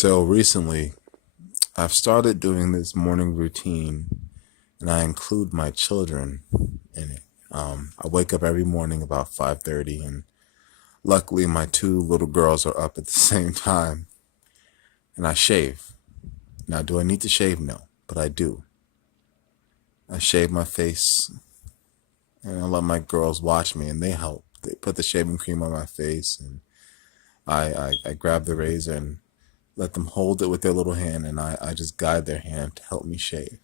So recently, I've started doing this morning routine, and I include my children in it. I wake up every morning about 5:30, and luckily my two little girls are up at the same time, and I shave. Now, do I need to shave? No, but I do. I shave my face, and I let my girls watch me, and they help. They put the shaving cream on my face, and I grab the razor and let them hold it with their little hand, and I just guide their hand to help me shave.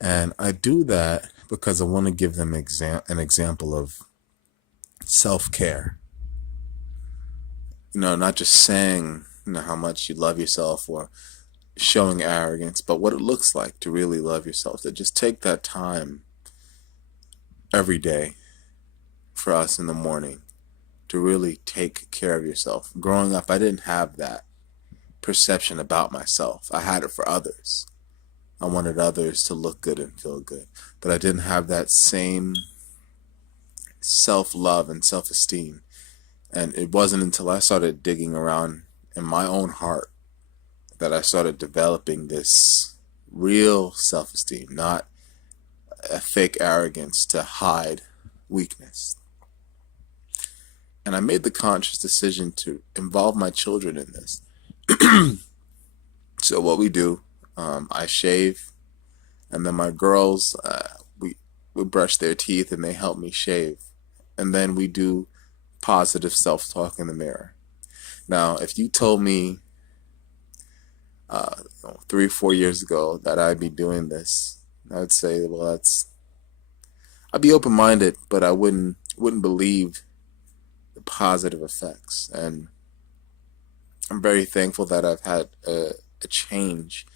And I do that because I want to give them an example of self care. Not just saying, how much you love yourself or showing arrogance, but what it looks like to really love yourself. To just take that time every day for us in the morning to really take care of yourself. Growing up, I didn't have that perception about myself, I had it for others. I wanted others to look good and feel good, but I didn't have that same self love and self esteem. And it wasn't until I started digging around in my own heart that I started developing this real self esteem, not a fake arrogance to hide weakness. And I made the conscious decision to involve my children in this. So, what we do, I shave, and then my girls, we brush their teeth and they help me shave. And then we do positive self talk in the mirror. Now, if you told me 3 or 4 years ago that I'd be doing this, I would say, well, I'd be open minded, but I wouldn't believe the positive effects. And I'm very thankful that I've had a change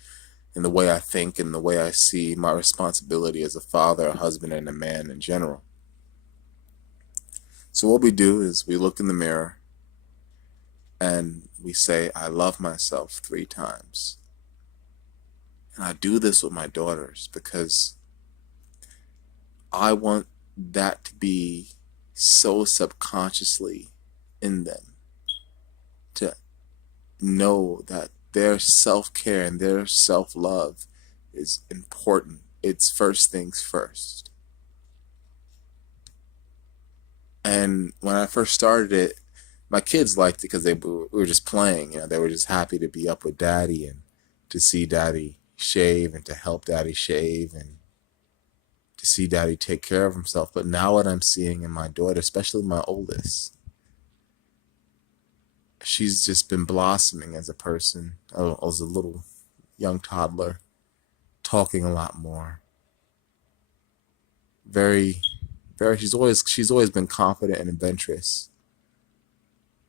in the way I think and the way I see my responsibility as a father, a husband, and a man in general. So what we do is we look in the mirror and we say, I love myself 3 times. And I do this with my daughters because I want that to be so subconsciously in them, to know that their self-care and their self-love is important. It's first things first. And when I first started it, my kids liked it because we were just playing. They were just happy to be up with daddy and to see daddy shave and to help daddy shave and to see daddy take care of himself. But now what I'm seeing in my daughter, especially my oldest, she's just been blossoming as a person, as a little young toddler, talking a lot more. Very, very. She's always been confident and adventurous,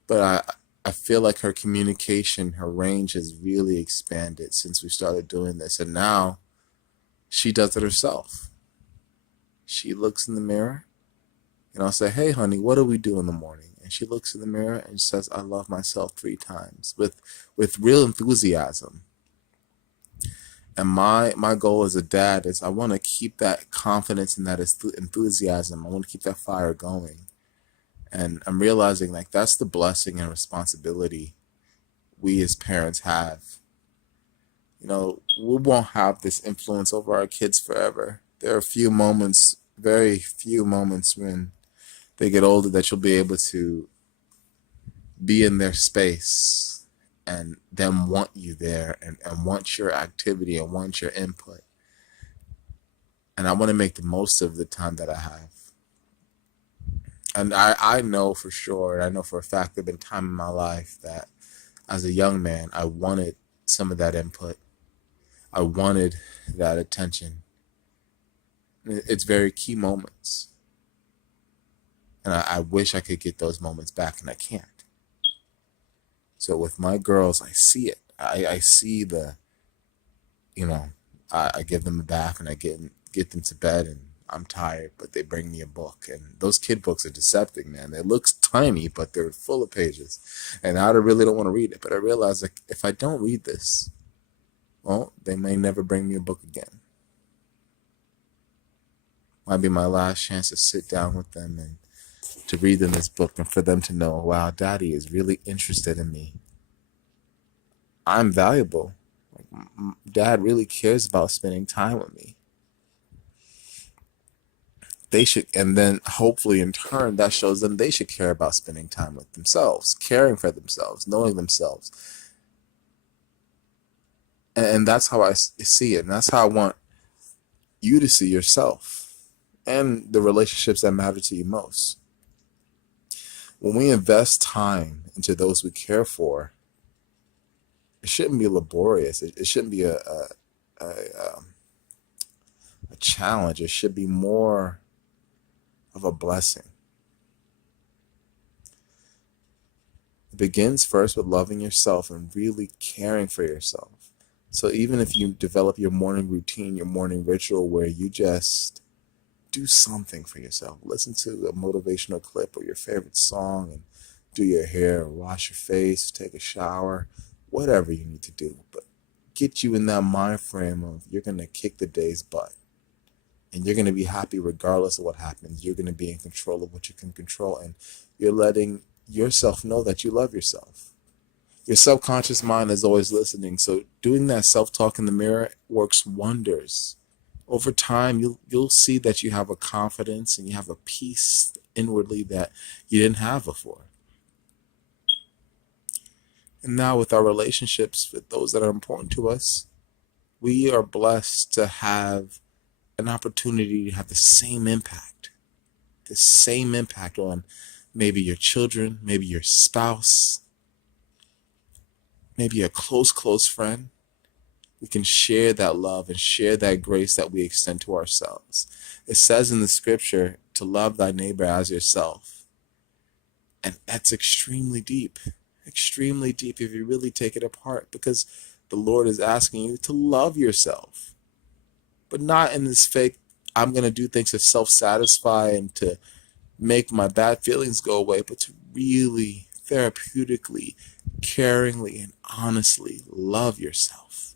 but I feel like her communication, her range has really expanded since we started doing this, and now she does it herself. She looks in the mirror, and I'll say, "Hey, honey, what do we do in the morning?" And she looks in the mirror and says, "I love myself 3 times," with real enthusiasm. And my goal as a dad is I want to keep that confidence and that enthusiasm. I want to keep that fire going. And I'm realizing like that's the blessing and responsibility we as parents have. We won't have this influence over our kids forever. There are few moments, very few moments when they get older that you'll be able to be in their space and them want you there and want your activity and want your input. And I want to make the most of the time that I have. And I know for sure, and I know for a fact, there have been time in my life that as a young man, I wanted some of that input. I wanted that attention. It's very key moments. And I wish I could get those moments back, and I can't. So with my girls, I see it. I see you know, I give them a bath and I get them to bed, and I'm tired, but they bring me a book. And those kid books are deceptive, man. They look tiny, but they're full of pages. And I really don't want to read it. But I realize like if I don't read this, well, they may never bring me a book again. Might be my last chance to sit down with them and to read them this book and for them to know, wow, daddy is really interested in me. I'm valuable. Like, Dad really cares about spending time with me. They should, and then hopefully in turn, that shows them they should care about spending time with themselves, caring for themselves, knowing themselves. And that's how I see it. And that's how I want you to see yourself and the relationships that matter to you most. When we invest time into those we care for, it shouldn't be laborious. It shouldn't be a challenge. It should be more of a blessing. It begins first with loving yourself and really caring for yourself. So even if you develop your morning routine, your morning ritual where you just do something for yourself, listen to a motivational clip or your favorite song and do your hair or wash your face, take a shower, whatever you need to do. But get you in that mind frame of you're going to kick the day's butt. And you're going to be happy regardless of what happens. You're going to be in control of what you can control. And you're letting yourself know that you love yourself. Your subconscious mind is always listening. So doing that self-talk in the mirror works wonders. Over time, you'll see that you have a confidence and you have a peace inwardly that you didn't have before. And now with our relationships with those that are important to us, we are blessed to have an opportunity to have the same impact on maybe your children, maybe your spouse, maybe a close friend. We can share that love and share that grace that we extend to ourselves. It says in the scripture to love thy neighbor as yourself. And that's extremely deep if you really take it apart, because the Lord is asking you to love yourself. But not in this fake, I'm going to do things to self-satisfy and to make my bad feelings go away, but to really therapeutically, caringly, and honestly love yourself.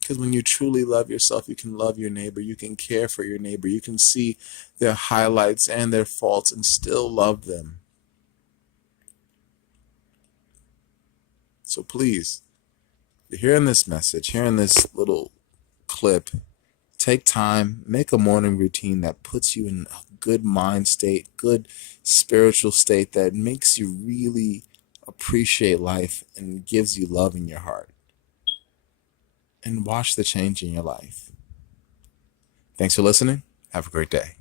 Because when you truly love yourself, you can love your neighbor, you can care for your neighbor, you can see their highlights and their faults and still love them. So please, you're hearing this message, hearing this little clip, take time, make a morning routine that puts you in a good mind state, good spiritual state that makes you really appreciate life and gives you love in your heart. And watch the change in your life. Thanks for listening. Have a great day.